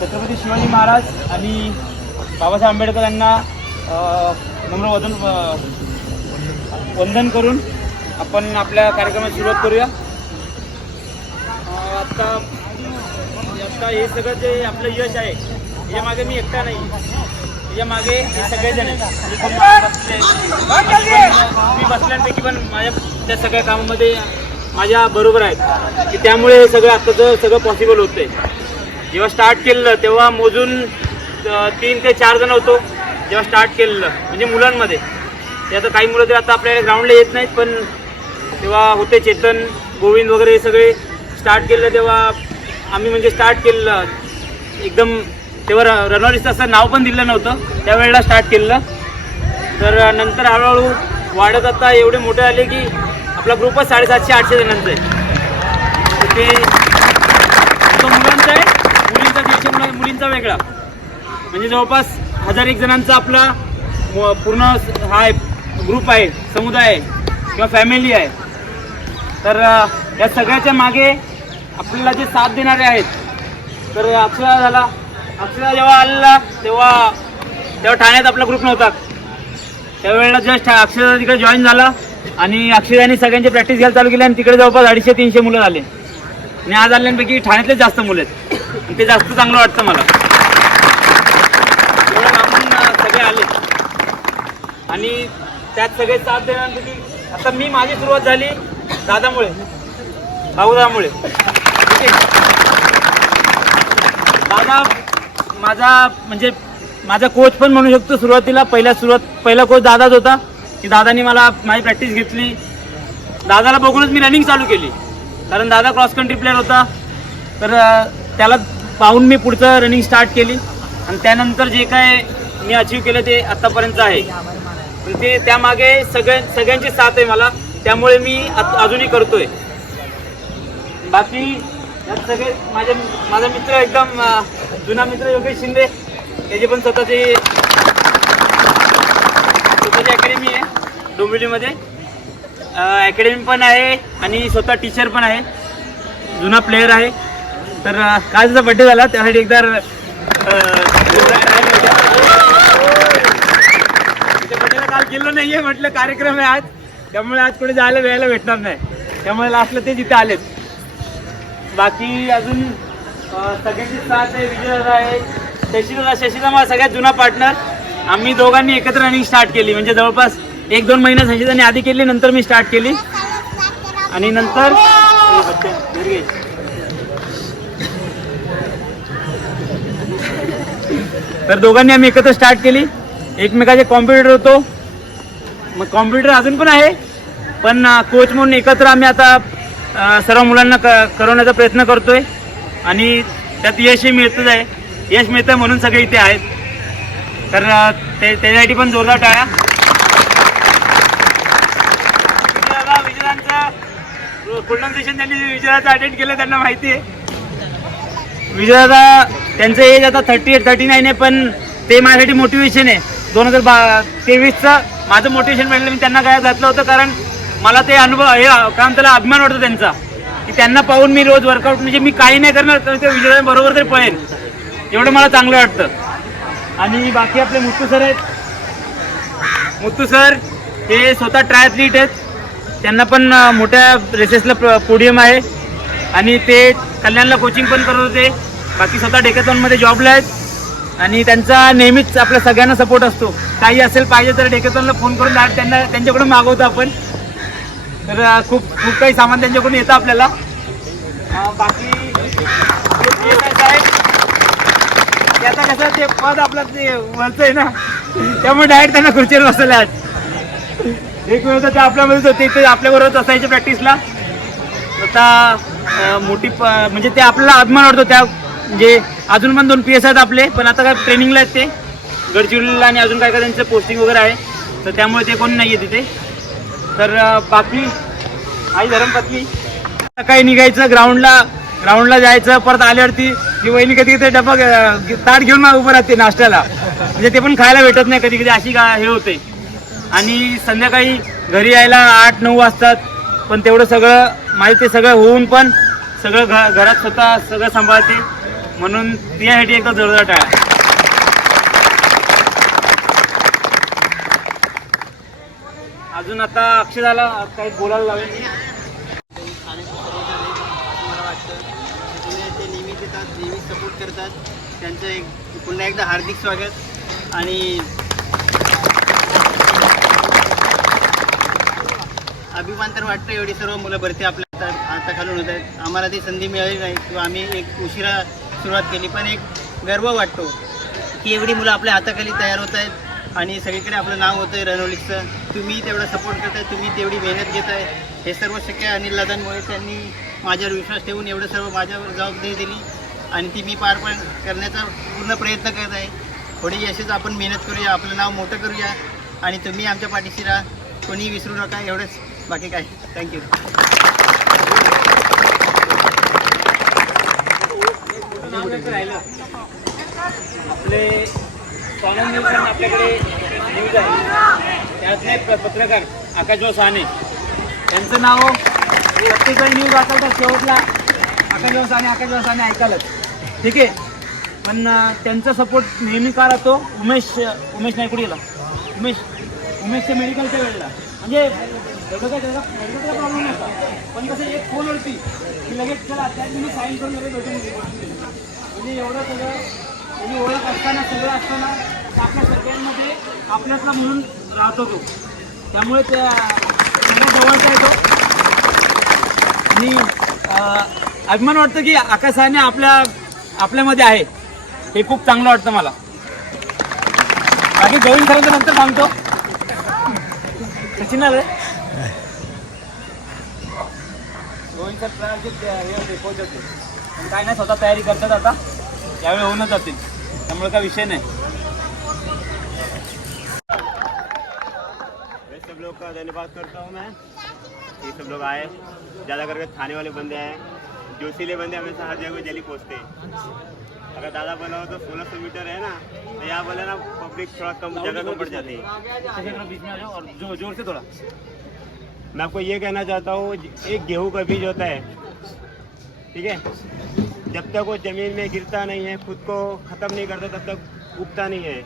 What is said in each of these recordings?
छत्रपती शिवाजी महाराज आणि बाबासाहेब आंबेडकर यांना नम्र वंदन करून आपण आपल्या कार्यक्रमाची सुरुवात करूया. आता हे सगळं जे आपलं यश आहे याच्या मागे मी एकटा नाही, याच्या मागे हे सगळेजण मी बसल्यापैकी पण माझ्या त्या सगळ्या कामामध्ये माझ्या बरोबर आहेत की त्यामुळे हे सगळं आत्ताचं सगळं पॉसिबल होतं आहे. जेव्हा स्टार्ट केलेलं तेव्हा मोजून 3 ते 4 जण होतो जेव्हा स्टार्ट केलेलं, म्हणजे मुलांमध्ये. ते आता काही मुलं तर आता आपल्याला ग्राउंडला येत नाहीत, पण तेव्हा होते चेतन, गोविंद वगैरे हे सगळे स्टार्ट केलं तेव्हा आम्ही म्हणजे स्टार्ट केलेलं एकदम. तेव्हा रनॉलिस्ट असं नाव पण दिलं नव्हतं, त्यावेळेला स्टार्ट केलेलं. तर नंतर हळूहळू वाढत आता एवढे मोठे आले की आपला ग्रुपच 750-800 जणांचा आहे. ते तो मुलांचा आहे, मुलींचा 150 मुलींचा वेगळा, म्हणजे जवळपास 1001 जणांचा आपला पूर्ण हा आहे ग्रुप आहे, समुदाय आहे किंवा फॅमिली आहे. तर या सगळ्याच्या मागे आपल्याला जे साथ देणारे आहेत, तर अक्षरा जेव्हा आलेला तेव्हा ठाण्यात आपला ग्रुप नव्हता. त्यावेळेला जस्ट अक्षरा तिकडे जॉईन झाला आणि अक्षराने सगळ्यांची प्रॅक्टिस घ्यायला चालू केली आणि तिकडे जवळपास 250-300 मुलं झाले. आणि आज आल्यापैकी ठाण्यातलेच जास्त मुलं आहेत आणि ते जास्त चांगलं वाटतं मला. एवढं लांबून सगळे आले आणि त्यात सगळे साथ देण्यापैकी आता माझी सुरुवात झाली दादामुळे, भाऊदामुळे. दादा माझा कोच पण म्हणू शकतो. सुरुवातीला पहिला कोच दादाच होता की दादानी मला माझी प्रॅक्टिस घेतली. दादाला बघूनच मी रनिंग चालू केली, कारण दादा क्रॉस कंट्री प्लेअर होता. तर त्याला पाहून मी पुढचं रनिंग स्टार्ट केली आणि त्यानंतर जे काय मी अचीव केलं ते आत्तापर्यंत आहे. पण ते त्यामागे सगळ्यांची साथ आहे मला, त्यामुळे मी अजूनही करतोय. बाकी यात सगळे माझा मित्र एकदम जुना मित्र योगेश शिंदे, त्याची पण स्वतःची अकॅडमी आहे डोंबिवलीमध्ये. अकॅडमी पण आहे आणि स्वतः टीचर पण आहे, जुना प्लेअर आहे. तर काल त्याचा बड्डे झाला, त्यासाठी एकदा बड्डेला काल गेलो नाही आहे, म्हटलं कार्यक्रम आहे आज, त्यामुळे आज कुठे जायला वेळेला भेटणार नाही, त्यामुळे लास्टला ते जिथे आलेत. बाकी अजून सगळ्यांची साथ आहे. विजयदादा आहे, शशीदा माझा सगळ्यात जुना पार्टनर. आम्ही दोघांनी एकत्र रनिंग स्टार्ट केली, म्हणजे जवळपास 1-2 महिने शशीदाने आधी केली, नंतर मी स्टार्ट केली. आणि नंतर तर दोघांनी आम्ही एकत्र स्टार्ट केली. एकमेकाचे कॉम्पिटिटर होतो, मग कॉम्पिटिटर अजून पण आहे, पण कोच म्हणून एकत्र आम्ही आता सर्व मुलांना करवण्याचा प्रयत्न करतोय आणि त्यात यशही मिळतच आहे. यश मिळतं म्हणून सगळे इथे आहेत. तर त्याच्यासाठी पण जोरदार टाळ्या. विजयदाचं कुलडाऊन सेशन त्यांनी विजयदाचं अटेंड केलं, त्यांना माहिती आहे. विजयदादा त्यांचं एज आता 38-39 आहे, पण ते माझ्यासाठी मोटिवेशन आहे. 2023चं माझं मोटिवेशन मिळालं. मी त्यांना काय घातलं होतं, कारण मला ते अनुभव हे काम त्याला अभिमान वाटतो त्यांचा, की त्यांना पाहून मी रोज वर्कआउट, म्हणजे मी काही नाही करणार तर ते विजयाबरोबर तरी पळेन, एवढं मला चांगलं वाटतं. आणि बाकी आपले मुत्तू सर आहेत. मुत्तू सर हे स्वतः ट्रायथलीट आहेत, त्यांना पण मोठ्या रेसेसला पोडियम आहे आणि ते कल्याणला कोचिंग पण करत होते. बाकी स्वतः डेकेथॉनमध्ये जॉबला आहेत आणि त्यांचा नेहमीच आपल्या सगळ्यांना सपोर्ट असतो. काही असेल पाहिजे तर डेकेथॉनला फोन करून त्यांच्याकडून मागवतो आपण. तर खूप काही सामान त्यांच्याकडून येतं आपल्याला. बाकी साहेब ते आता कसं ते पद आपलं ते वरचं आहे ना, त्यामुळे डायरेक्ट त्यांना खुर्चीवर बसवलं आज. एक वेळ होतं ते आपल्यामध्येच होते, ते आपल्याबरोबरच असायचे प्रॅक्टिसला. आता मोठी म्हणजे ते आपल्याला अभिमान वाटतो. त्या म्हणजे अजून पण 2 PS आहेत आपले, पण आता काय ट्रेनिंगला आहेत ते गडचिरोलीला आणि अजून काय त्यांचं पोस्टिंग वगैरे आहे, तर त्यामुळे ते कोण नाही आहे तिथे. तर बाकी आई धर्मपत्नी सकाळी निघायचं ग्राउंडला जायचं, परत आल्यावरती ती वहिनी कधी ते डबा ताट घेऊन उभं राहते नाश्त्याला, म्हणजे ते पण खायला भेटत नाही कधी कधी, अशी हे होते. आणि संध्याकाळी घरी यायला 8-9 वाजतात, पण तेवढं सगळं माझे ते सगळं होऊन पण सगळं घरात स्वतः सगळं सांभाळते. म्हणून त्यासाठी एकदा जोरदार टाळ्या. अजून आता अक्षदाला काही बोलायला लावेल. मला वाटतं ते नेहमीच येतात, नेहमी सपोर्ट करतात. त्यांचं पुन्हा एकदा हार्दिक स्वागत. आणि अभिमान तर वाटतं, एवढी सर्व मुलं भरती आपल्या आता खालून होत आहेत. आम्हाला ती संधी मिळाली नाही किंवा आम्ही एक उशिरा सुरुवात केली, पण एक गर्व वाटतो की एवढी मुलं आपल्या हाताखाली तयार होत आहेत आणि सगळीकडे आपलं नाव होतं आहे रणोलिकचं. तुम्ही तेवढा सपोर्ट करताय, तुम्ही तेवढी मेहनत घेत आहे. हे सर्व शक्य अनिल दादांमुळे. त्यांनी माझ्यावर विश्वास ठेवून एवढं सर्व माझ्यावर जबाबदारी दिली आणि ती मी पार पण करण्याचा पूर्ण प्रयत्न करत आहे. थोडी अशीच आपण मेहनत करूया, आपलं नाव मोठं करूया आणि तुम्ही आमच्या पाठीशी राहा, कोणीही विसरू नका. एवढंच, बाकी काय. थँक्यू. राहिलं आपले स्वानंद आपल्याकडे न्यूज आहे, त्यातले पत्रकार आकाशभाऊ साने त्यांचं नाव प्रत्येकाने न्यूज वाचाल तर शेवटला आकाशभाऊ साने ऐकालच, ठीक आहे. पण त्यांचा सपोर्ट नेहमी का राहतो. उमेश नाही कुठे गेला, उमेशच्या मेडिकलच्या वेळेला म्हणजे एवढं काय त्याचा मेडिकलचा प्रॉब्लेम नव्हता, पण कसं एक फोनवरती की लगेच चला त्या तुम्ही साईन करून लगेच भेटून म्हणजे एवढं सगळं म्हणजे ओळख असताना सगळं असताना आपल्या सगळ्यांमध्ये आपल्यातला म्हणून राहतो तो. त्यामुळे त्या जवळचा येतो आणि अभिमान वाटतं की आकाशाने आपल्यामध्ये आहे. हे खूप चांगलं वाटतं मला. बाकी गोविंद सरांचं नंतर सांगतो. सचिन रे गोविंद सर पोहोचत पण काय नाही, स्वतः तयारी करतात. आता यावेळी होऊनच जातील, त्यामुळे काय विषय नाही. सब लोग का धन्यवाद करता हूँ मैं. ये सब लोग आए, ज़्यादा करके थाने वाले बंदे आए, जोशीले बंदे हमेशा हर जगह जल्दी पहुँचते हैं. अगर दादा बोला हो तो 1600 मीटर है ना, तो यहाँ बोले ना पब्लिक थोड़ा कम जगह कम पड़ जाती है. बीच में आ जाओ और जोर से थोड़ा. मैं आपको ये कहना चाहता हूँ, एक गेहूं का बीज होता है, ठीक है. जब तक वो ज़मीन में गिरता नहीं है, खुद को ख़त्म नहीं करता, तब तक उगता नहीं है.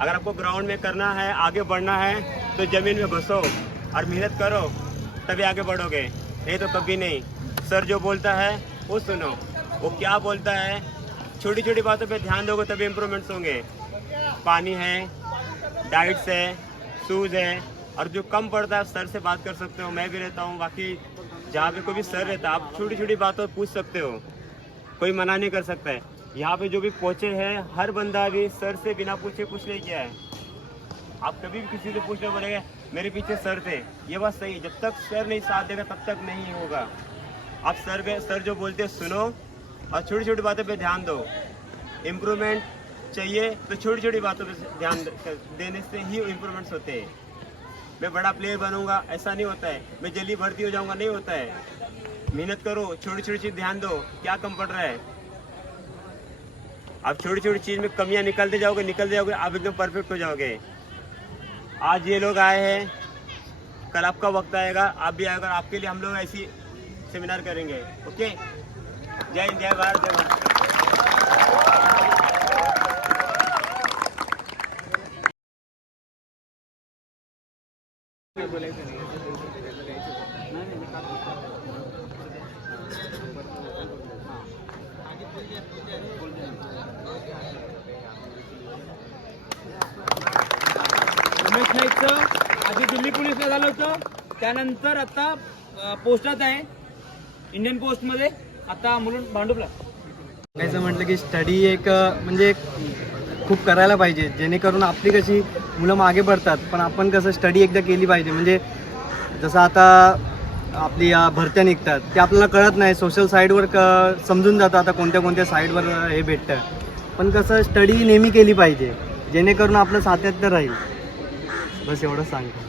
अगर आपको ग्राउंड में करना है, आगे बढ़ना है, तो ज़मीन में घुसो और मेहनत करो, तभी आगे बढ़ोगे. नहीं तो कभी नहीं. सर जो बोलता है वो सुनो. वो क्या बोलता है, छोटी छोटी बातों पे ध्यान दोगे तभी इम्प्रूवमेंट्स होंगे. पानी है, डाइट्स है, शूज़ है, और जो कम पड़ता है सर से बात कर सकते हो. मैं भी रहता हूँ, बाकी जहाँ पे कोई भी सर रहता है, आप छोटी छोटी बातों पूछ सकते हो, कोई मना नहीं कर सकता है. यहाँ पे जो भी पहुँचे हैं, हर बंदा भी सर से बिना पूछे कुछ नहीं किया है. आप कभी भी किसी से पूछने बोलेंगे मेरे पीछे सर थे, ये बात सही है. जब तक सर नहीं साथ देगा तब तक नहीं होगा. आप सर जो बोलते हैं सुनो और छोटी छोटी बातों पे ध्यान दो. इम्प्रूवमेंट चाहिए तो छोटी छोटी बातों पे ध्यान देने से ही इम्प्रूवमेंट्स होते हैं. मैं बड़ा प्लेयर बनूंगा ऐसा नहीं होता है, मैं जल्दी भर्ती हो जाऊंगा नहीं होता है. मेहनत करो, छोटी छोटी चीज़ ध्यान दो, क्या कम पड़ रहा है. आप छोटी छोटी चीज़ में कमियां निकलते जाओगे, आप एकदम परफेक्ट हो जाओगे. आज ये लोग आए हैं, कल आपका वक्त आएगा, आप भी आएगा. आपके लिए हम लोग ऐसी सेमिनार करेंगे. ओके, जय हिंद, जय भारत, जय भारत. उमेश नाईकचं आधी दिल्ली पोलीसला झालं होतं, त्यानंतर आता पोस्टात आहे इंडियन पोस्टमध्ये, आता मुलुंड भांडुपला. कायचं म्हटलं की स्टडी एक म्हणजे खूप करायला पाहिजे, जेणेकरून आपली कशी मुलं मागे पडतात, पण आपण कसं स्टडी एकदा केली पाहिजे. म्हणजे जसं आता आपली भरत्या निघतात ते आपल्याला कळत नाही, सोशल साईडवर समजून जातं आता कोणत्या साईडवर हे भेटतं. पण कसं स्टडी नेहमी केली पाहिजे, जेणेकरून आपलं सातत्य राहील. बस एवढंच सांगतो.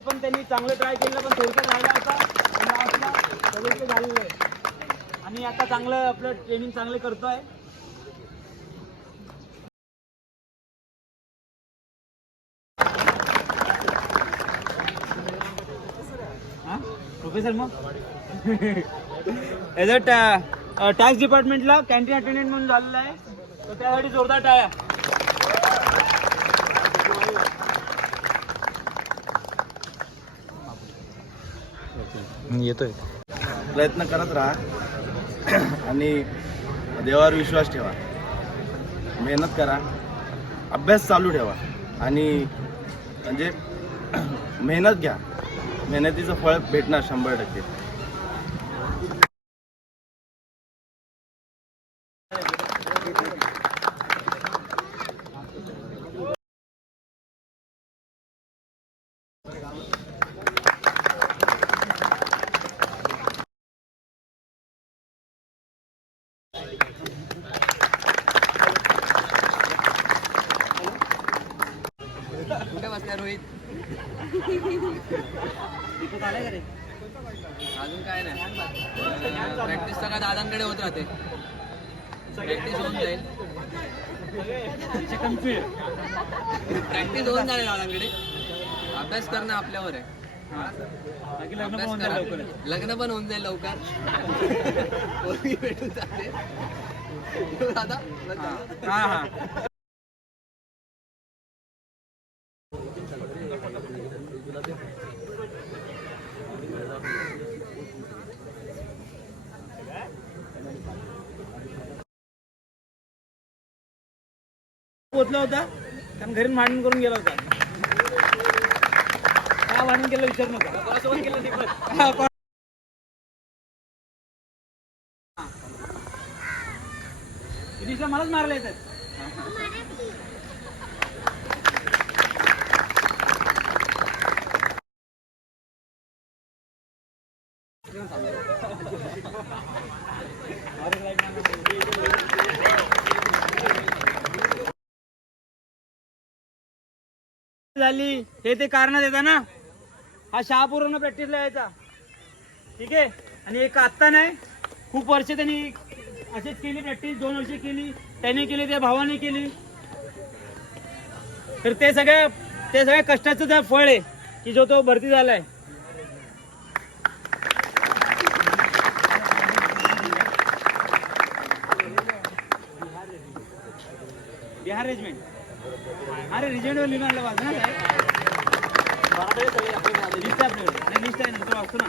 पण त्यांनी चांगलं ट्राय केलं, पण थोडक्यात राहिला होता सगळं झालेलं आहे आणि आता चांगलं आपलं ट्रेनिंग चांगले करतोय. Sorry sir. मग ॲज अ टॅक्स डिपार्टमेंटला कॅन्टीन अटेंडंट म्हणून झालेला आहे, तर त्यासाठी जोरदार टाळ्या. येतोय. प्रयत्न करत राहा आणि देवावर विश्वास ठेवा, मेहनत करा, अभ्यास चालू ठेवा आणि म्हणजे मेहनत घ्या, मेहनतीचं फळ भेटणार 100%. कुठे बसल्या रोहित? अजून काय नाही, प्रॅक्टिस सगळ्या दादांकडे होत राहते, प्रॅक्टिस होऊन जाईल, प्रॅक्टिस होऊन जाईल दादांकडे. अभ्यास करणं आपल्यावर आहे. अभ्यास करा, लग्न पण होऊन जाईल लवकर. पोरगी भेटून जाते दादा. हां हां. पोचला होता कारण घरी भांडण करून गेला होता. काय भांडण केलं विचार नका. कोणासोबत केलं ते पण. विनीशला मलाच मारायला येतात. झाली हे ते कारण देता ना. हा शहापूरवरून प्रॅक्टिसला यायचा, ठीक आहे. आणि एक आत्ता नाही, खूप वर्ष त्यांनी अशीच केली प्रॅक्टिस. 2 वर्ष केली त्याने केली, त्या भावाने केली. तर ते सगळ्या कष्टाचं त्या फळ आहे की जो तो भरती झालाय. बिहार रेजिमेंट. अरे रेजिमेंटवर लिहून आणलं पाहिजे ना साहेब. लिस्ट आहे आपल्याकडे, लिस्ट आहे नंतर वाचतो ना.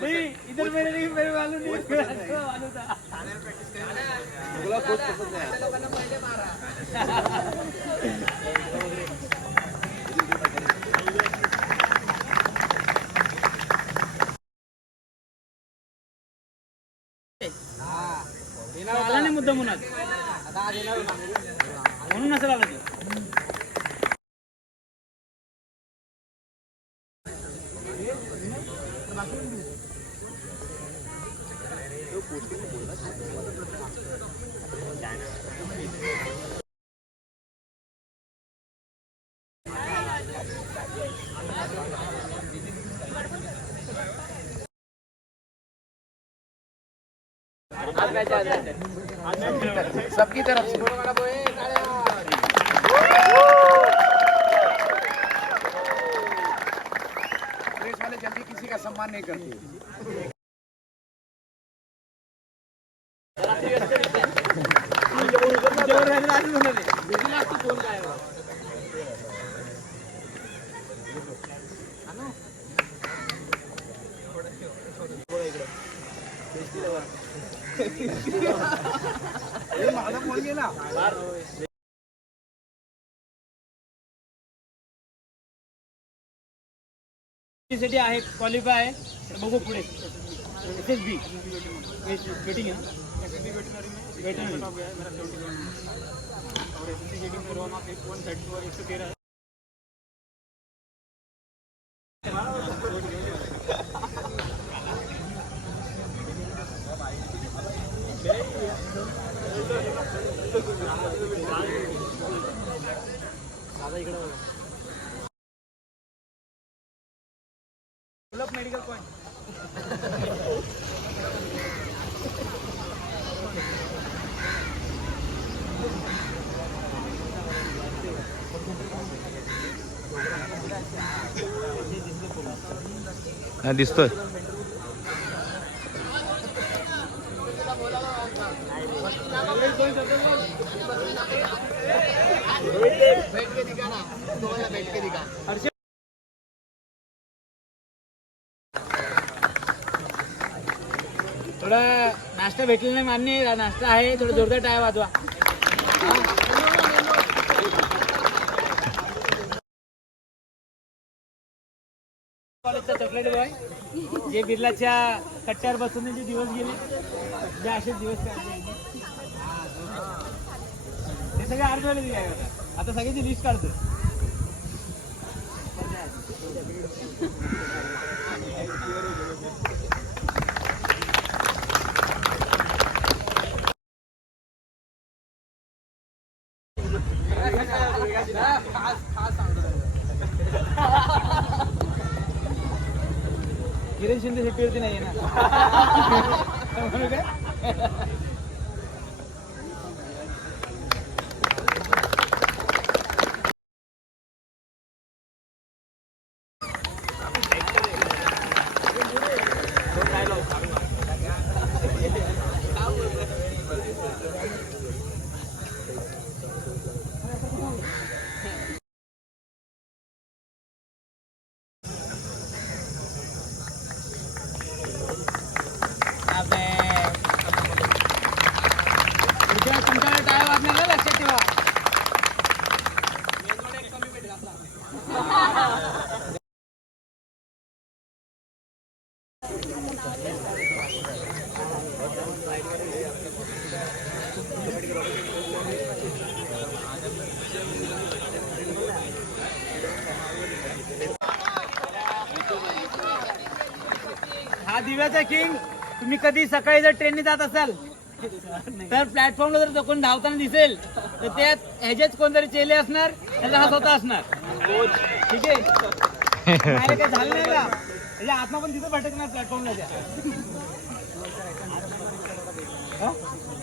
नहीं इधर मेरे नहीं, मेरे मालूम नहीं, मालूम था. आला नाही मुद्दा म्हणून नसेल आला ते. सबकी तरफ से पुलिस वाले जल्दी किसी का सम्मान नहीं करते. साठी आहे क्वालिफाय आहे. तर बघू पुढे SSB वेटिंग आहे वेटिंग मेडिकल पॉइंट दिसतोय. थोडा नाश्ता भेटला नाही मान्य, नाश्ता आहे, थोडं जोरदार टाळ्या वाजवा. कॉलेजचा चॉकलेट बॉय जे बिर्लाच्या कट्ट्यावर बसून जे दिवस गेले जे असेच दिवस काढले ते सगळे अर्धवले दिले. आता सगळ्याची लिस्ट काढतो. किरण शिंदे सुट्टीवरती नाहीये ना. म्हणून काय तुमच्याकडे टाळ्या वाजणार ना, लक्षात ठेवा. हा दिव्याचा किंग. तुम्ही कधी सकाळी जर ट्रेनने जात असाल तर प्लॅटफॉर्मला जर कोण धावताना दिसेल तर त्यात ह्याचेच कोणतरी चेले असणार, त्याचा हा स्वतः असणार. ठीक आहे, काय झालं नाही का म्हणजे आत्मा पण तिथं भटकणार प्लॅटफॉर्मला त्या.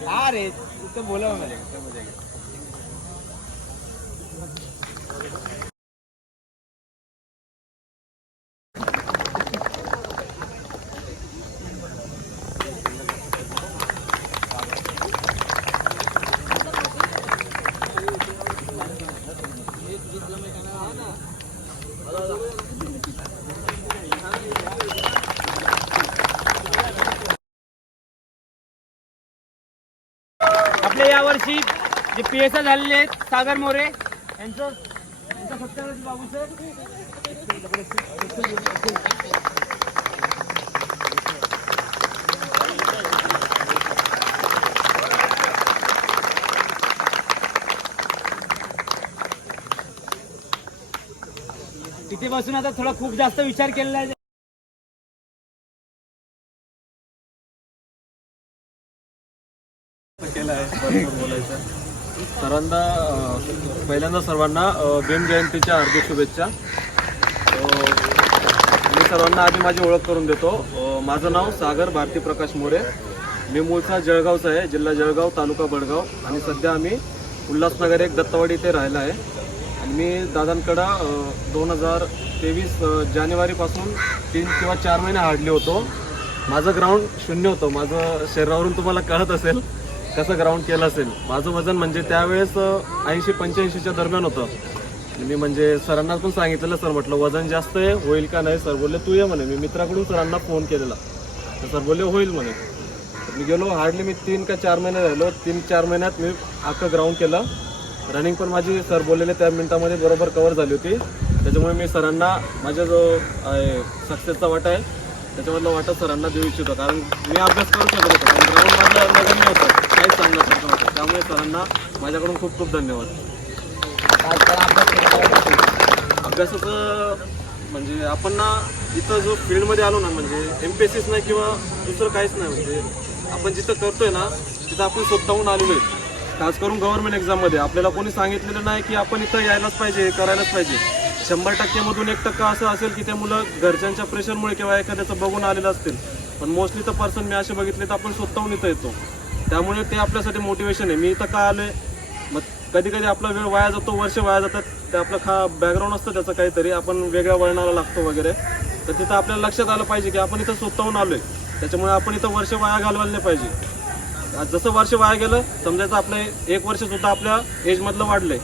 हा रे तिथं बोलावं मला. आपले यावर्षी जे PSI झालेले आहेत सागर मोरे यांचं सत्याग्रही बाबू सर. तिथे बसून आता थोडा खूप जास्त विचार केलेला आहे. सरांना पहिल्यांदा सर्वांना भीम जयंतीच्या हार्दिक शुभेच्छा. मी सर्वांना आधी माझी ओळख करून देतो. माझं नाव सागर भारती प्रकाश मोरे. मी मूळचा जळगावचा आहे, जिल्हा जळगाव, तालुका बडगाव, आणि सध्या आम्ही उल्हासनगर एक दत्तवाडी इथे राहिला आहे. आणि मी दादांकडं 2023 जानेवारीपासून 3 किंवा 4 महिने हाडले होतो. माझं ग्राउंड शून्य होतं. माझं शरीरावरून तुम्हाला कळत असेल कसं ग्राउंड केलं असेल. माझं वजन म्हणजे त्यावेळेस 80-85च्या दरम्यान होतं. मी म्हणजे सरांना पण सांगितलेलं, सर म्हटलं वजन जास्त आहे, होईल का नाही. सर बोलले तू ये म्हणे. मी मित्राकडून सरांना फोन केलेला तर सर बोलले होईल म्हणे. मी गेलो. हार्डली मी 3 का 4 महिने राहिलो. 3-4 महिन्यात मी अख्खं ग्राउंड केलं. रनिंग पण माझी सर बोललेले त्या मिनिटामध्ये बरोबर कव्हर झाली होती. त्याच्यामुळे मी सरांना माझ्या जो सक्सेसचा वाटा आहे त्याच्यामधला वाटा सरांना देऊ इच्छितो, कारण मी अभ्यास करू शकत होतो पण ग्राउंड माझं नगण्य होतं, काहीच सांगण्यासारखं होतं. त्यामुळे सरांना माझ्याकडून खूप खूप धन्यवाद. अभ्यासाचं म्हणजे आपण ना इथं जो फील्डमध्ये आलो ना, म्हणजे MPSCच नाही किंवा दुसरं काहीच नाही, म्हणजे आपण जिथं करतोय ना तिथं आपण स्वतःहून आलेलो आहे. खास करून गव्हर्नमेंट एक्झाममध्ये आपल्याला कोणी सांगितलेलं नाही की आपण इथं यायलाच पाहिजे, करायलाच पाहिजे. 100%मधून 1% असं असेल की ते मुलं घरच्यांच्या प्रेशरमुळे किंवा एखाद्याचं बघून आलेलं असतील, पण मोस्टली तर पर्सन मी असे बघितले तर आपण स्वतःहून इथं येतो. त्यामुळे ते आपल्यासाठी मोटिवेशन आहे. मी इथं का आलोय, मग कधी कधी आपला वेळ वाया जातो, वर्ष वाया जातात, ते आपलं बॅकग्राऊंड असतं त्याचं काहीतरी, आपण वेगळ्या वळणाला लागतो वगैरे. तर तिथं आपल्याला लक्षात आलं पाहिजे की आपण इथं स्वतःहून आलोय, त्याच्यामुळे आपण इथं वर्ष वाया घालवायला नाही पाहिजे. जसं वर्ष वाया गेलं समजायचं आपलं 1 वर्षसुद्धा आपल्या एजमधलं वाढलंय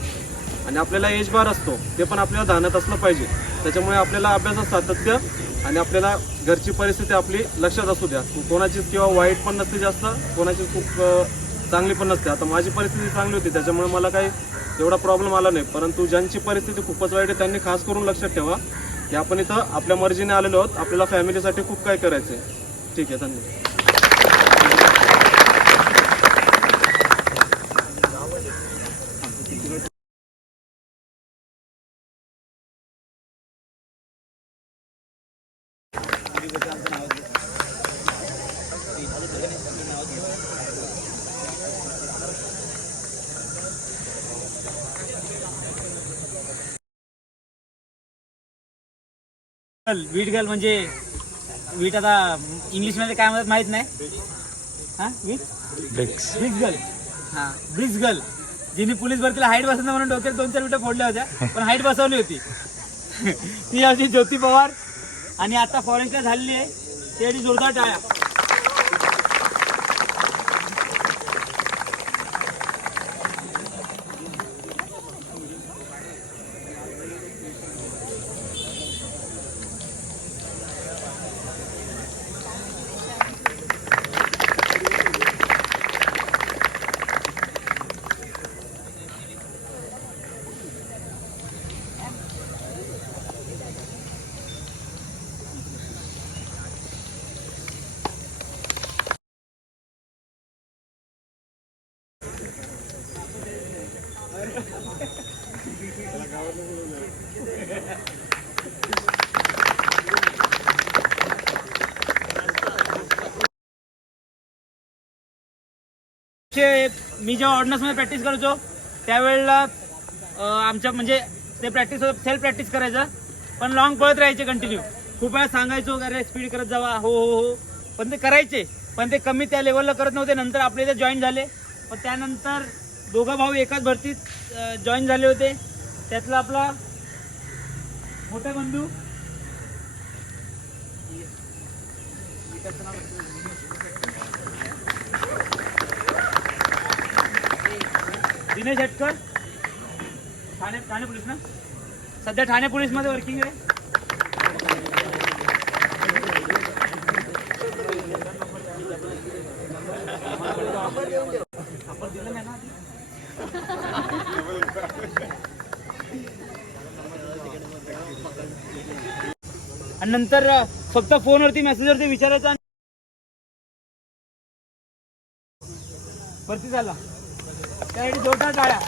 आणि आपल्याला एज बार असतो ते पण आपल्याला ध्यानात असलं पाहिजे. त्याच्यामुळे आपल्याला अभ्यासात सातत्य आणि आपल्याला घरची परिस्थिती आपली लक्षात असू द्या. कोणाची किंवा वाईट पण नसते जास्त, कोणाची खूप चांगली पण नसते. आता माझी परिस्थिती चांगली होती त्याच्यामुळे मला काही एवढा प्रॉब्लेम आला नाही, परंतु ज्यांची परिस्थिती खूपच वाईट आहे त्यांनी खास करून लक्षात ठेवा की आपण इथं आपल्या मर्जीने आलेलो आहोत, आपल्याला फॅमिलीसाठी खूप काय करायचं आहे. ठीक आहे, धन्यवाद. वीट गर्ल म्हणजे वीट आता इंग्लिशमध्ये काय म्हणतात माहित नाही. हां वीट ब्रिक्स गर्ल. हां ब्रिक्स गर्ल, जिने पोलीस भरतीला हाईट बसवणं म्हणून डोक्यात 2-4 विटा फोडल्या होत्या पण हाईट बसवली होती. ती अशी ज्योती पवार आणि आता फॉरेस्टला झालेली आहे, त्यासाठी जोरदार टाळ्या. मी जेव्हा ऑर्डनन्समध्ये प्रॅक्टिस करायचो त्यावेळेला आमच्या म्हणजे ते प्रॅक्टिस सेल्फ प्रॅक्टिस करायचं, पण लॉंग पळत राहायचे कंटिन्यू. खूप वेळा सांगायचो अरे स्पीड करत जावा, हो हो हो, पण ते करायचे, पण ते कमी त्या लेवलला करत नव्हते. नंतर आपले इथे जॉईन झाले, पण त्यानंतर दोघं भाऊ एकाच भरतीत जॉईन झाले होते. त्यातला आपला मोठा बंधू दिनेश हटकर, ठाणे पोलीस ना, सध्या ठाणे पोलीसमध्ये वर्किंग आहे. आणि नंतर फक्त फोनवरती मेसेजवरती विचारायचं भरती झाला, त्यासाठी जोरदार टाळ्या.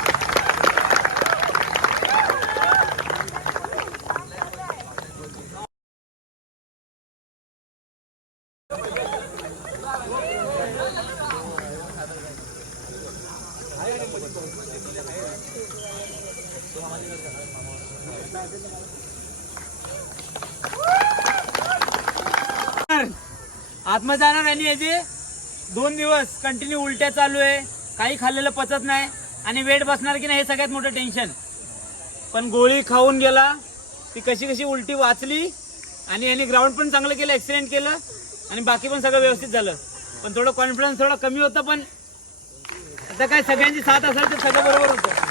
आत्मा जाणार आणि याचे 2 दिवस कंटिन्यू उलट्या चालू आहे, काही खाल्लेलं पचत नाही आणि वेट बसणार की नाही हे सगळ्यात मोठं टेन्शन. पण गोळी खाऊन गेला, ती कशी कशी उलटी वाचली आणि यांनी ग्राउंड पण चांगलं केलं, एक्सिडेंट केलं आणि बाकी पण सगळं व्यवस्थित झालं. पण थोडं कॉन्फिडन्स थोडा कमी होतं, पण आता काय सगळ्यांची साथ असेल तर सगळं बरोबर होतं.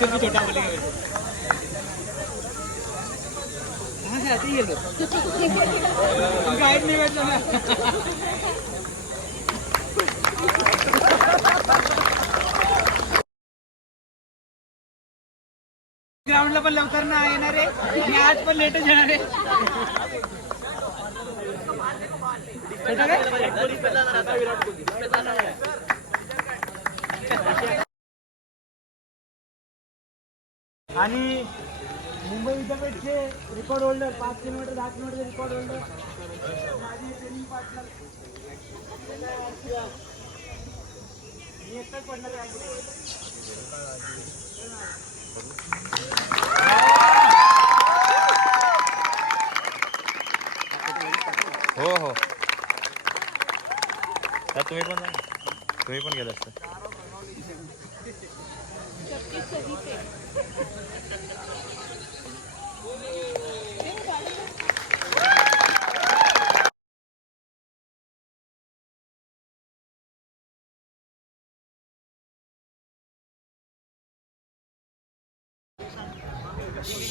छोटा बोलेगा कहाँ से आते हैं ये लोग उनका हाइट नहीं बैठता ना ग्राउंडला पण लवकर ना येणार आहे मी आज पण लेटच येणार आहे आणि मुंबई विद्यापीठचे record holder 5 kilometre 10 kilometre record holder माझे ट्रेनिंग पार्टनर मी एकटाच पडणार आहे हो हो त्यात तुम्ही पण जा. तुम्ही पण गेला असता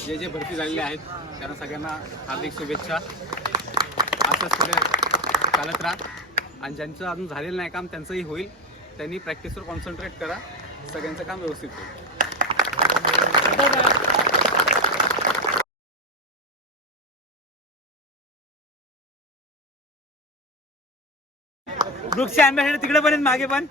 जे जे भरती झालेले आहेत त्यांना सगळ्यांना हार्दिक शुभेच्छा. असंच पुढे चालत राहा आणि ज्यांचं अजून झालेलं नाही काम त्यांचंही होईल. त्यांनी प्रॅक्टिसवर कॉन्सन्ट्रेट करा, सगळ्यांचं काम व्यवस्थित होईल. ग्रुपचे अँबॅसेडर तिकडे पण आहेत मागे पण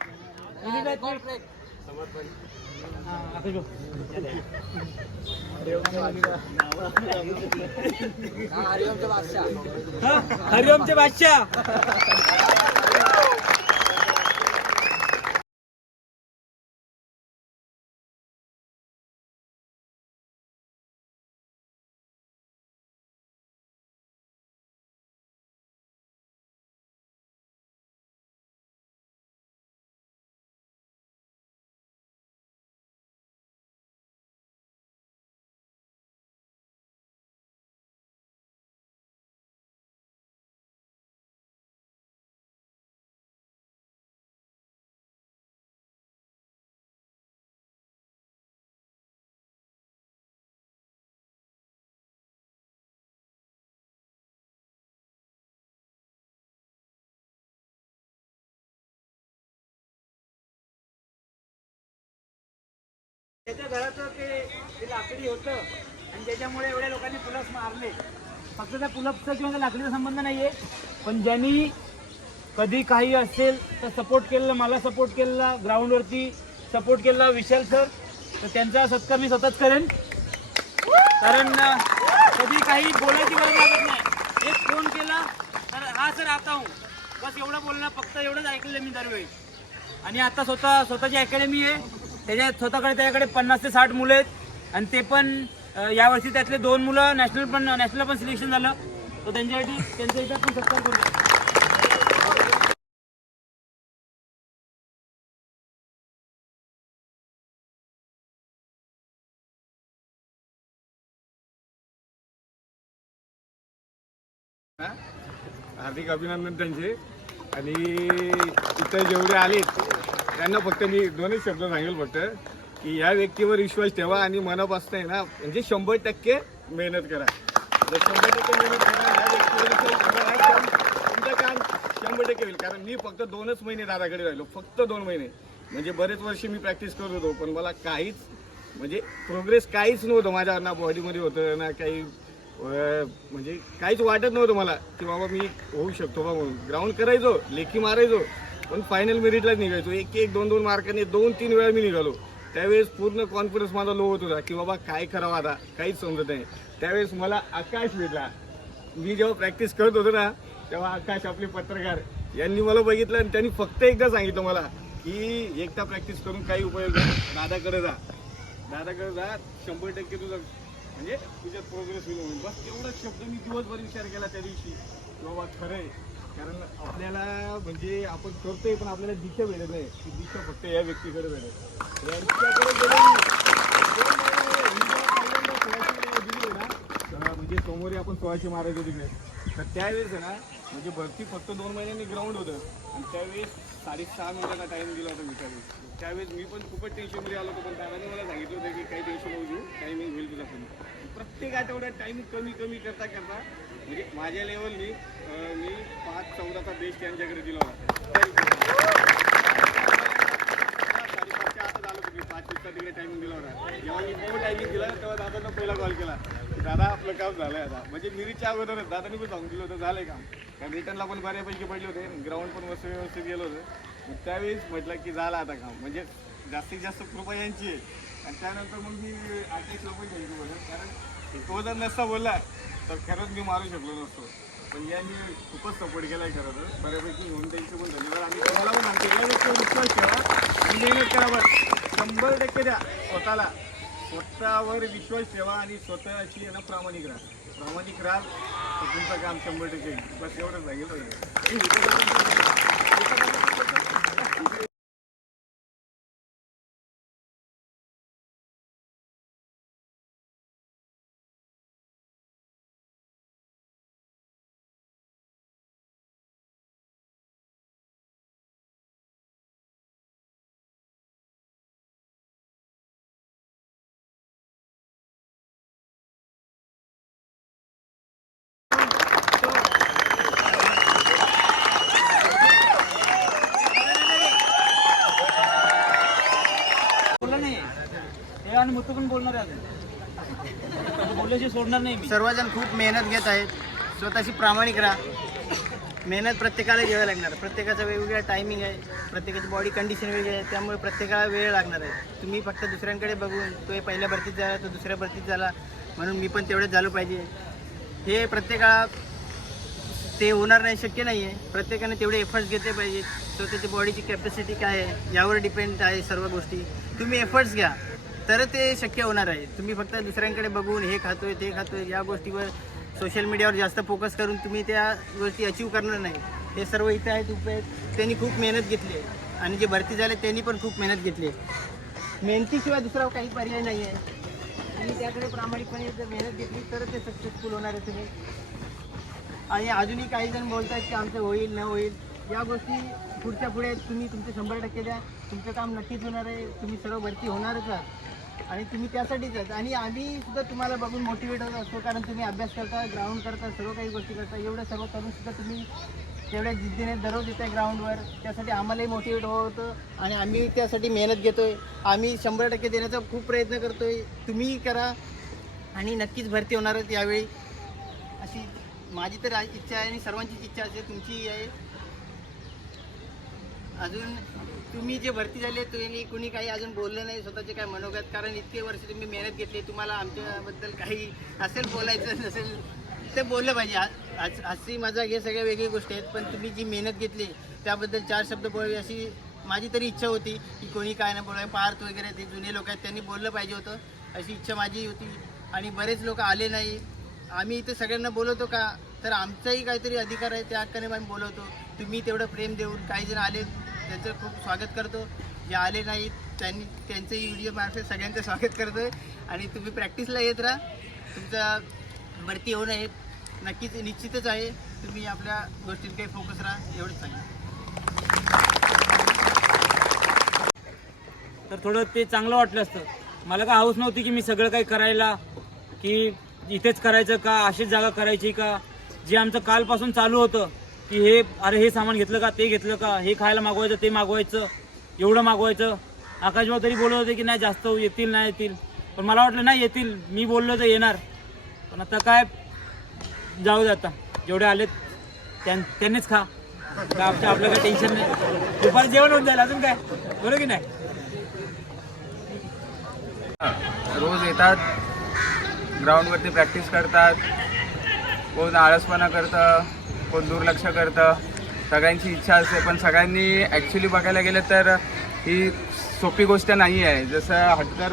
हरिओमचे बादशाह त्याच्या घराचं ते लाकडी होतं आणि त्याच्यामुळे एवढ्या लोकांनी पुलप्स मारले. फक्त त्या पुलप्सचा किंवा त्या लाकडीचा संबंध नाहीये, पण ज्यांनी कधी काही असेल तर सपोर्ट केलेला, मला सपोर्ट केलेला, ग्राउंडवरती सपोर्ट केलेला विशाल सर, तर त्यांचा सत्कार मी स्वतःच करेन. कारण कधी काही बोलायची गरज लागत नाही. एक फोन केला तर हा सर आता हूँ बस एवढं बोलणं, फक्त एवढंच ऐकलं मी दरवेळी. आणि आता स्वतःची अकॅडमी आहे, त्याच्यात स्वतःकडे त्याच्याकडे 50 ते 60 मुलं आहेत आणि ते पण यावर्षी त्यातले 2 मुलं नॅशनल पण सिलेक्शन झालं, तर त्यांच्यासाठी त्यांचा इथं पण सत्कार करूया. हार्दिक अभिनंदन त्यांचे. आणि इथं जेवढे आलेत त्यांना फक्त मी 2च शब्द सांगेल फक्त की या व्यक्तीवर विश्वास ठेवा आणि मनापासून आहे ना, म्हणजे 100% मेहनत करा. जर 100% मेहनत करा, या व्यक्तीवर विश्वास ठेवा, तुमचं काम 100% होईल. कारण मी फक्त 2च महिने दादाकडे राहिलो, फक्त 2 महिने. म्हणजे बरेच वर्ष मी प्रॅक्टिस करत होतो, पण मला काहीच म्हणजे प्रोग्रेस काहीच नव्हतं माझ्या, ना बॉडीमध्ये होतं ना काही, म्हणजे काहीच वाटत नव्हतं मला की बाबा मी होऊ शकतो बा म्हणून. ग्राउंड करायचो, लेखी मारायचो, पण फायनल मेरिटलाच निघायचो. 1-2 मार्काने 2-3 वेळा मी निघालो. त्यावेळेस पूर्ण कॉन्फिडन्स माझा लो होत होता की बाबा काय करावं आता, काहीच समजत नाही. त्यावेळेस मला आकाश भेटला. मी जेव्हा प्रॅक्टिस करत होतो ना, तेव्हा आकाश आपले पत्रकार यांनी मला बघितलं आणि त्यांनी फक्त एकदा सांगितलं मला की एकदा प्रॅक्टिस करून काही उपयोग नाही, दादाकडे जा 100% तुझं म्हणजे तुझ्यात प्रोग्रेस होईल म्हणून. बस तेवढाच शब्द मी दिवसभर विचार केला त्या दिवशी की बाबा खरं आहे. कारण आपल्याला म्हणजे आपण करतोय पण आपल्याला दिशा भेटत नाही, ती दिशा फक्त या व्यक्तीकडे भेटत. यांच्याकडे गेलो म्हणजे सोमवारी आपण 1600 मारायचो तिकडे. तर त्यावेळेस आहे ना, म्हणजे भरती फक्त 2 महिन्यांनी ग्राउंड होतं आणि त्यावेळेस 6.5 मिनिटांना टाइम दिला होता मी त्यावेळेस मी पण खूपच टेन्शनमध्ये आलो होतो, पण दादाने मला सांगितलं होतं की काही टेन्शन होऊ देऊ, टायमिंग होईल तुझा पण. प्रत्येक आठवड्यात टाइम कमी कमी करता करता म्हणजे माझ्या लेवलनी मी 5:14चा बेस्ट त्यांच्याकडे दिला होता. 5:30च्या आतच आलो होतो मी, 5:20चा तिकडे टायमिंग दिला होता. जेव्हा मी तो टायमिंग दिला तेव्हा दादांना पहिला कॉल केला की दादा आपलं काम झालंय आता. म्हणजे मिरीच्या अगोदरच दादाने पण सांगून दिलं होतं झालंय काम. कारण रिटर्नला पण बऱ्यापैकी पडले होते, ग्राउंड पण मस्त व्यवस्थित गेलं होतं. मग त्यावेळेस म्हटलं की झालं आता काम. म्हणजे जास्तीत जास्त कृपा यांची आहे. आणि त्यानंतर मग मी आर्टिस्टला पण घ्यायचं बोलत, कारण तो जर नसता बोलला तर खरंच मी मारू शकलो नसतो. पण यांनी खूपच सपोर्ट केला आहे खरं तर बऱ्यापैकी. म्हणून त्यांचे पण धन्यवाद. आणि तुम्हाला पण सांगतो या व्यक्तीवर विश्वास ठेवा आणि मेहनत करा. बस 100% द्या स्वतःला. स्वतःवर विश्वास ठेवा आणि स्वतःची आहे ना प्रामाणिक राहा तर तुमचं काम 100% येईल. बस एवढंच लागेल. बोलला नाही हे आणि मुत्तू पण बोलणार आहे अजून. बोलल्याशी सोडणार नाही मी. सर्वजण खूप मेहनत घेत आहेत. स्वतःशी प्रामाणिक राहा. मेहनत प्रत्येकाला घ्यावी लागणार. प्रत्येकाचा वेगवेगळा टायमिंग आहे, प्रत्येकाची बॉडी कंडिशन वेगळी आहे, त्यामुळे प्रत्येकाला वेळ लागणार आहे. तुम्ही फक्त दुसऱ्यांकडे बघून तो पहिल्या भरतीत झाला तो दुसऱ्या भरतीत झाला म्हणून मी पण तेवढंच झालं पाहिजे हे प्रत्येकाला ते होणार नाही, शक्य नाही आहे. प्रत्येकाने तेवढे एफर्ट्स घेतले पाहिजे. स्वतःची बॉडीची कॅपॅसिटी काय आहे यावर डिपेंड आहे सर्व गोष्टी. तुम्ही एफर्ट्स घ्या तर ते शक्य होणार आहे. तुम्ही फक्त दुसऱ्यांकडे बघून हे खातोय ते खातोय या गोष्टीवर सोशल मीडियावर जास्त फोकस करून तुम्ही त्या गोष्टी अचीव करणार नाही. हे सर्व इथे आहेत उभे आहेत, त्यांनी खूप मेहनत घेतली आहे आणि जे भरती झाले त्यांनी पण खूप मेहनत घेतली आहे. मेहनतीशिवाय दुसरा काही पर्याय नाही आहे. तुम्ही त्याकडे प्रामाणिकपणे जर मेहनत घेतली तर ते सक्सेसफुल होणार आहे तुम्ही. आणि अजूनही काही जण बोलतात की आमचं होईल न होईल, या गोष्टी पुढच्या पुढे तुम्ही तुमचे 100% द्या. तुमचं काम नक्कीच होणार आहे. तुम्ही सर्व भरती होणारच आहात आणि तुम्ही त्यासाठीच आहात. आणि आम्ही सुद्धा तुम्हाला बघून मोटिवेट होत असतो, कारण तुम्ही अभ्यास करता, ग्राउंड करता, सर्व काही गोष्टी करता. एवढं सर्व करून सुद्धा तुम्ही तेवढ्या जिद्दीने दररोज येत आहे ग्राउंडवर. त्यासाठी आम्हालाही मोटिवेट होतं आणि आम्ही त्यासाठी मेहनत घेतो आहे. आम्ही 100% देण्याचा खूप प्रयत्न करतो आहे. तुम्हीही करा आणि नक्कीच भरती होणारच यावेळी, अशी माझी तर इच्छा आहे आणि सर्वांचीच इच्छा असेल, तुमचीही आहे. अजून तुम्ही जे भरती झाले तुम्ही कुणी काही अजून बोललं नाही स्वतःचे काय मनोगत, कारण इतके वर्ष तुम्ही मेहनत घेतली. तुम्हाला आमच्याबद्दल काही असेल बोलायचं नसेल ते बोललं पाहिजे. हसी मजाक हे सगळ्या वेगळी गोष्टी आहेत, पण तुम्ही जी मेहनत घेतली त्याबद्दल 4 शब्द बोलावे अशी माझी तरी इच्छा होती. की कोणी काय नाही बोलावे, पार्थ वगैरे ते जुने लोक आहेत त्यांनी बोललं पाहिजे होतं अशी इच्छा माझी होती. आणि बरेच लोक आले नाही. आम्ही इथे सगळ्यांना बोलवतो का तर आमचाही काहीतरी अधिकार आहे, त्या हक्काने आम्ही बोलवतो. तुम्ही तेवढं प्रेम देऊन काही जण आले त्याचं खूप स्वागत करतो. जे आले नाहीत त्यांचंही व्हिडिओ मार्फत सगळ्यांचं स्वागत करतो आहे. आणि तुम्ही प्रॅक्टिसला येत राहा. तुमचा भरती होणं हे नक्कीच निश्चितच आहे. तुम्ही आपल्या गोष्टीत काही फोकस राहा एवढंच सांगेन. तर थोडं ते चांगलं वाटलं असतं. मला काय हाऊस नव्हती की मी सगळं काही करायला, की इथेच करायचं का, अशीच जागा करायची का. जे आमचं कालपासून चालू होतं की हे सामान घेतलं का, ते घेतलं का, हे खायला मागवायचं, ते मागवायचं, एवढं मागवायचं. आकाशभाऊ तरी बोलत होते की नाही जास्त येतील नाही येतील, पण मला वाटलं नाही येतील. मी बोललो तर येणार, पण आता काय जाऊ दे. आता जेवढे आलेत त्यांनीच खा. आपलं काय टेन्शन नाही. दुपारी जेवण होऊन जाईल अजून काय, बरोबर की नाही. रोज येतात, ग्राउंडवरती प्रॅक्टिस करतात. कोण आळसपणा करतं, कोण दुर्लक्ष करतं. सगळ्यांची इच्छा असते, पण सगळ्यांनी ॲक्च्युली बघायला गेलं तर ही सोपी गोष्ट नाही आहे. जसं हटकर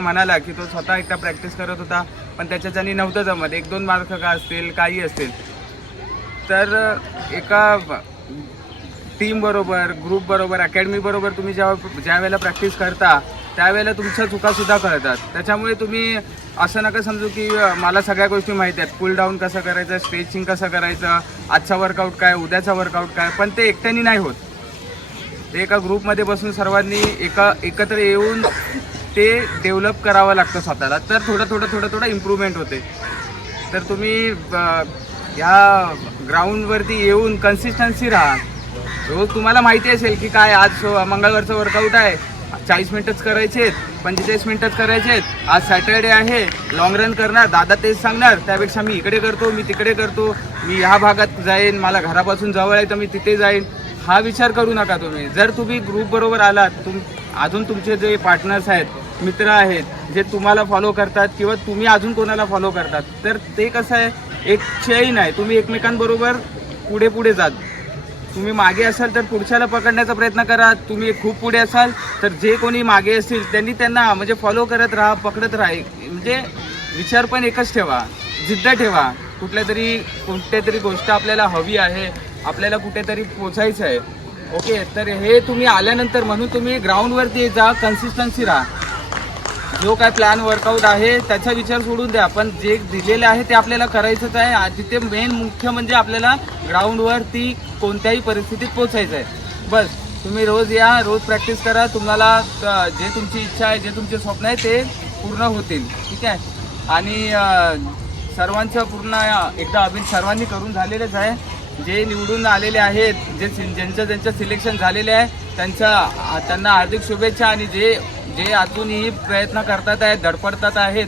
म्हणाला की तो स्वतः एकटा प्रॅक्टिस करत होता, पण त्याच्याच्यानी नव्हतं जमत. 1-2 मार्क का असतील, काही असतील. तर एका टीमबरोबर, ग्रुपबरोबर, अकॅडमीबरोबर तुम्ही ज्या वेळेला प्रॅक्टिस करता त्यावेळेला तुमच्या चुकासुद्धा कळतात. त्याच्यामुळे तुम्ही असं नका समजू की मला सगळ्या गोष्टी माहिती आहेत. पुल डाऊन कसं करायचं, स्ट्रेचिंग कसं करायचं, आजचा वर्कआउट काय, उद्याचा वर्कआउट काय, पण ते एकट्याने नाही होत. ते एका ग्रुपमध्ये बसून सर्वांनी एकत्र येऊन ते डेव्हलप करावं लागतं स्वतःला, तर थोडं इम्प्रूव्हमेंट होते. तर तुम्ही ह्या ग्राउंडवरती येऊन कन्सिस्टन्सी राहा. रोज तुम्हाला माहिती असेल की काय आज मंगळवारचं वर्कआउट आहे, 40 मिनिटच करायचे आहेत, 45 मिनिटच करायचे आहेत, आज सॅटर्डे आहे, लॉंग रन करणार, दादा तेच सांगणार, त्यापेक्षा मी इकडे करतो, मी तिकडे करतो, मी ह्या भागात जाईन, मला घरापासून जवळ आहे तर मी तिथे जाईन, हा विचार करू नका तुम्ही. जर तुम्ही ग्रुपबरोबर आलात, अजून तुमचे जे पार्टनर्स आहेत, मित्र आहेत जे तुम्हाला फॉलो करतात किंवा तुम्ही अजून कोणाला फॉलो करतात, तर ते कसं आहे, एक चेन आहे, तुम्ही एकमेकांबरोबर पुढे जात. तुम्ही मागे असाल तर पुढच्याला पकडण्याचा प्रयत्न करा, तुम्ही खूप पुढे असाल तर जे कोणी मागे असतील त्यांना म्हणजे फॉलो करत राहा, पकडत राहा. म्हणजे विचार पण एकच ठेवा, जिद्द ठेवा, कोणत्या तरी गोष्ट आपल्याला हवी आहे, आपल्याला कुठेतरी पोचायचं आहे. ओके, तर हे तुम्ही आल्यानंतर म्हणून तुम्ही ग्राउंडवरती जा, कन्सिस्टन्सी राहा. जो काय प्लॅन वर्कआउट आहे त्याचा विचार सोडून द्या, पण जे दिलेलं आहे ते आपल्याला करायचंच आहे. तिथे मेन मुख्य म्हणजे आपल्याला ग्राउंडवरती कोणत्याही परिस्थितीत पोचायचं आहे. बस तुम्ही रोज या, रोज प्रॅक्टिस करा, तुम्हाला जे तुमची इच्छा आहे, जे तुमचे स्वप्न आहे ते पूर्ण होतील. ठीक आहे. आणि सर्वांचं पूर्ण एकदा सर्वांनी करून झालेलंच आहे. जे निवडून आलेले आहेत, ज्यांचं सिलेक्शन झालेले आहे त्यांना हार्दिक शुभेच्छा. आणि जे अजूनही प्रयत्न करतात आहेत, धडपडतात आहेत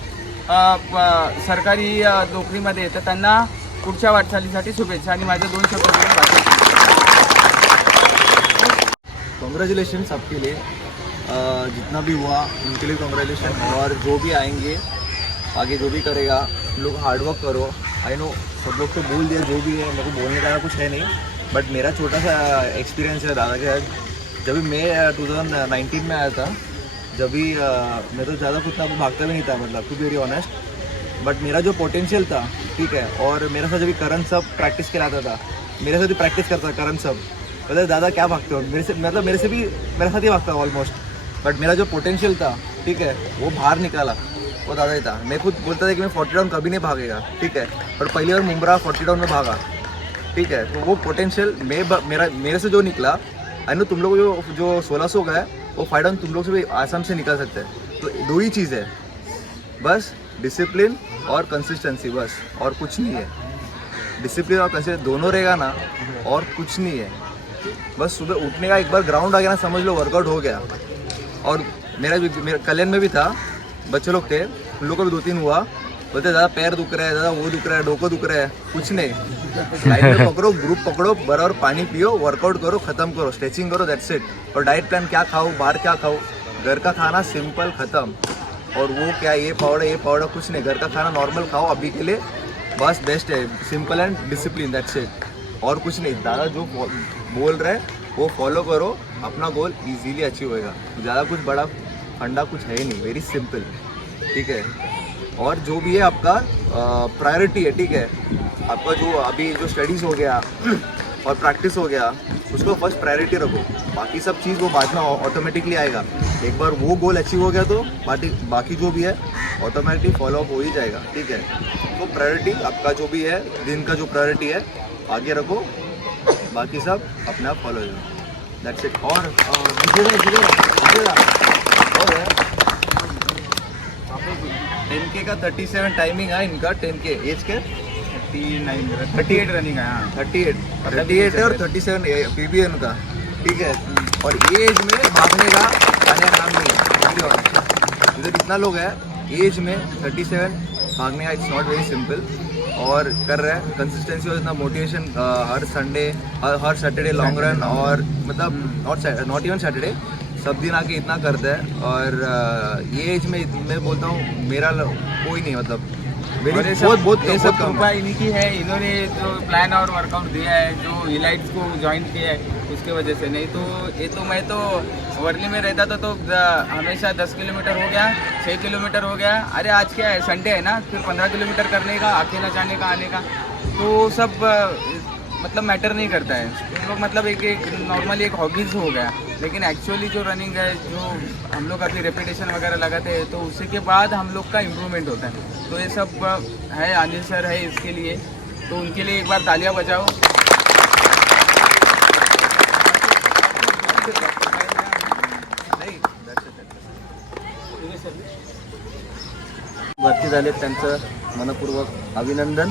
सरकारी नोकरीमध्ये, तर त्यांना पुढच्या वाटचालीसाठी शुभेच्छा. आणि माझे 2 शब्द बोलून बाकी. कॉन्ग्रेचुलेशन सबके लिए, जितना भी हुआ उनके लिए कॉन्ग्रेचुलेशन. और जो भी आएंगे आगे जो भी करेगा, लोग हार्डवर्क करो. आई नो सब लोग तो बोल दिया जो भी है, मेरे को बोलने का कुछ है नहीं, बट मेरा छोटा सा एक्सपीरियंस है दादा के. जब भी मैं 2019 में आया था, जब भी मैं तो ज़्यादा कुछ भागता भी नहीं था, मतलब to be very honest. But मेरा जो पोटेंशियल था, ठीक है, और मेरे साथ जब भी करण सब प्रैक्टिस कराता था, मेरे साथ भी प्रैक्टिस करता था करण सब, मतलब दादा क्या भागते हो, मेरे से भी मेरे साथ ही भागता ऑलमोस्ट. बट मेरा जो पोटेंशियल था, ठीक है, वो बाहर निकाला, वो दादा ही था. मैं खुद बोलता था कि मैं 40 डाउन कभी नहीं भागेगा, ठीक है, पर पहली बार मुंब्रा 40 डाउन में भागा, ठीक है. तो वो पोटेंशियल मेरे से जो निकला, आई नो तुम लोग जो 1600 का है वो 5 डाउन तुम लोग से भी आसाम से निकाल सकते हैं. तो 2 ही चीज़ है, बस डिसिप्लिन और कंसिस्टेंसी, बस और कुछ नहीं है. डिसिप्लिन और कंसिस्टेंसी दोनों रहेगा ना, और कुछ नहीं है. बस सुबह उठने का एक बार ग्राउंड आ गया ना, समझ लो वर्कआउट हो गया. और मेरा कल्याण में भी था, बच्चे लोग थे, उन लोगों को भी 2-3 हुआ, बोलते ज़्यादा पैर दुख रहा है, ज़्यादा वो दुख रहा है, डोको दुख रहा है. कुछ नहीं, लाइन में पकड़ो, ग्रुप पकड़ो, बराबर पानी पियो, वर्कआउट करो, ख़त्म करो, स्ट्रेचिंग करो, दैट्स इट. और डाइट प्लान क्या खाओ, बाहर क्या खाओ, घर का खाना सिंपल ख़त्म. और वो क्या ये पाउडर कुछ नहीं, घर का खाना नॉर्मल खाओ अभी के लिए, बस बेस्ट है. Simple end discipline, that's it, और कुछ नहीं. दादा जो बोल रहे हैं वो फॉलो करो, अपना गोल इजीली अचीव होएगा. ज़्यादा कुछ बड़ा फंडा कुछ है ही नहीं, वेरी सिंपल, ठीक है. और जो भी है आपका प्रायोरिटी है, ठीक है, आपका जो अभी जो स्टडीज़ हो गया और प्रैक्टिस हो गया, उसको फर्स्ट प्रायोरिटी रखो. बाकी सब चीज़ वो बाद में ऑटोमेटिकली आएगा. एक बार वो गोल अचीव हो गया तो बाकी जो भी है ऑटोमेटिकली फॉलो अप हो ही जाएगा, ठीक है. तो प्रायोरिटी आपका जो भी है, दिन का जो प्रायोरिटी है आगे रखो, बाकी सब अपने आप फॉलो हो जाएगा, दैट्स इट. और10K का 37 टाइमिंग है इनका. 10K एज के 38 रनिंग है. हाँ, 38 है और 37 पीबी है उनका, ठीक है. और ये एज में भागने का आने का नाम नहीं है. इधर इतना लोग है एज में 37 भागने का, इट्स नॉट वेरी सिंपल. और कर रहे हैं कंसिस्टेंसी और इतना मोटिवेशन, हर संडे हर सैटरडे लॉन्ग रन, और मतलब नॉट इवन सैटरडे, सब दिन आके इतना करते हैं. और ये एज में मैं बोलता हूँ मेरा कोई नहीं, मतलब ये सब कृपा इन्हीं की है. इन्होंने जो प्लान और वर्कआउट दिया है, जो इलाइट्स को ज्वाइन किया है, उसके वजह से. नहीं तो ये तो मैं तो वर्ली में रहता था तो हमेशा 10 किलोमीटर हो गया, 6 किलोमीटर हो गया, अरे आज क्या है, संडे है ना, फिर 15 किलोमीटर करने का, अकेला जाने का, आने का, तो सब मतलब मैटर नहीं करता है. तो लोग मतलब एक नॉर्मली एक हॉबीज़ हो गया. लेकिन एक्चुअली जो रनिंग है, जो हम लोग अभी रेपिटेशन वगैरह लगाते हैं, तो उसी के बाद हम लोग का इम्प्रूवमेंट होता है. तो ये सब है, अनिल सर है इसके लिए, तो उनके लिए एक बार तालियां बजाओ. झाले त्यांचं मनपूर्वक अभिनंदन.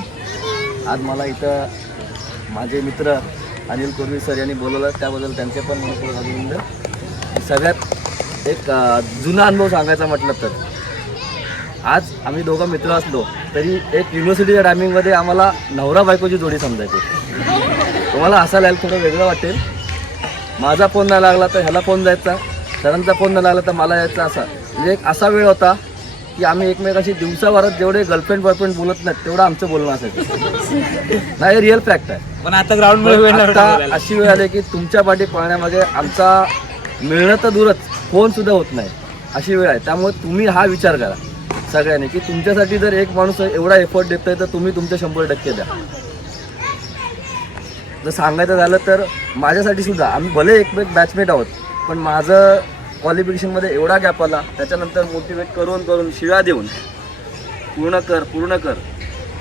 आज मला इथं माझे मित्र अनिल कोरवी सर यांनी बोलवलं त्याबद्दल त्यांचे पण मनपूर्वक अभिनंदन. सगळ्यात एक जुना अनुभव सांगायचा म्हटलं तर आज आम्ही दोघं मित्र असलो तरी एक युनिव्हर्सिटीच्या टायमिंगमध्ये आम्हाला नवरा बायकोची जोडी समजायची. तुम्हाला हसायला यायला थोडं वेगळं वाटेल. माझा फोन नाही लागला तर ह्याला फोन जायचा, सरांचा फोन नाही लागला तर मला यायचा. असा म्हणजे एक असा वेळ होता की आम्ही एकमेकाशी दिवसाभरात जेवढे गर्लफ्रेंड बॉयफ्रेंड बोलत नाहीत तेवढं आमचं बोलणं असायचं. नाही, रिअल फॅक्ट आहे. पण आता ग्राउंडमध्ये आता अशी वेळ आली की तुमच्या पाठी पळण्यामागे आमचा मिळणं तर दूरच फोन सुद्धा होत नाही अशी वेळ आहे. त्यामुळे तुम्ही हा विचार करा सगळ्यांनी की तुमच्यासाठी जर एक माणूस एवढा एफर्ट देतोय तर तुम्ही तुमचे 100% द्या. जर सांगायचं झालं तर माझ्यासाठी सुद्धा आम्ही भले एक बॅचमेट आहोत पण माझं क्वालिफिकेशनमध्ये एवढा गॅप आला. त्याच्यानंतर मोटिवेट करून शिव्या देऊन पूर्ण कर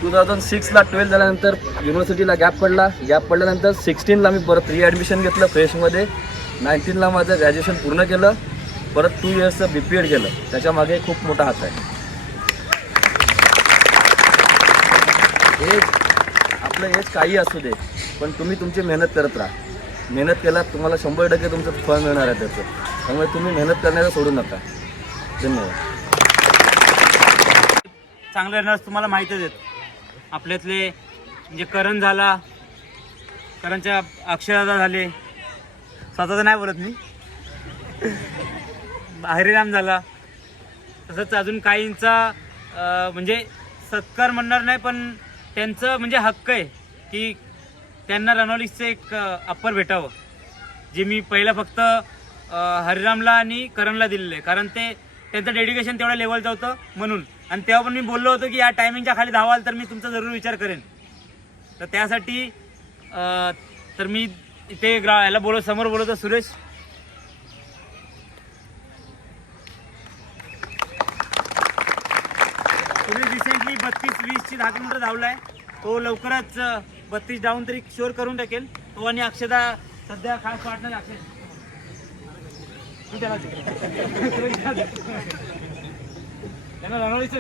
2006ला 12 झाल्यानंतर युनिव्हर्सिटीला गॅप पडल्यानंतर 16ला मी परत रीॲडमिशन घेतलं फ्रेशमध्ये. 19ला माझं ग्रॅज्युएशन पूर्ण केलं. परत 2 इयर्सचं BPED केलं. त्याच्यामागे खूप मोठा हात आहे. आपलं एज काही असू दे पण तुम्ही तुमची मेहनत करत राहा. मेहनत केलात तुम्हाला 100% तुमचं फळ मिळणार आहे त्याचं. त्यामुळे तुम्ही मेहनत करण्याचं सोडू नका. धन्यवाद. चांगले रनर्स तुम्हाला माहीतच आहेत. आपल्यातले म्हणजे करण झाला, करणच्या अक्षरदादा झाले, स्वतःचं नाही बोलत मी, हरिराम झाला. तसंच अजून काहींचा म्हणजे सत्कार म्हणणार नाही पण त्यांचं म्हणजे हक्क आहे की त्यांना रनॉलिजचं एक अप्पर भेटावं जे मी पहिला फक्त हरिरामला आणि करणला दिलेलं आहे. कारण ते त्यांचं डेडिकेशन तेवढ्या लेवलचं होतं म्हणून. आणि तेव्हा पण मी बोललो होतो की या टायमिंगच्या खाली धावाल तर मी तुमचा जरूर विचार करेन. तर त्यासाठी तर मी इथे याला समोर बोलवतो सुरेश. रिसेंटली 32-20ची 10 किलोमीटर धावलाय. तो लवकरच 32 डाऊन तरी शोर करून टाकेल. तो आणि अक्षदा सध्या खास पार्टनर. अक्षय त्यांना रणोळीचं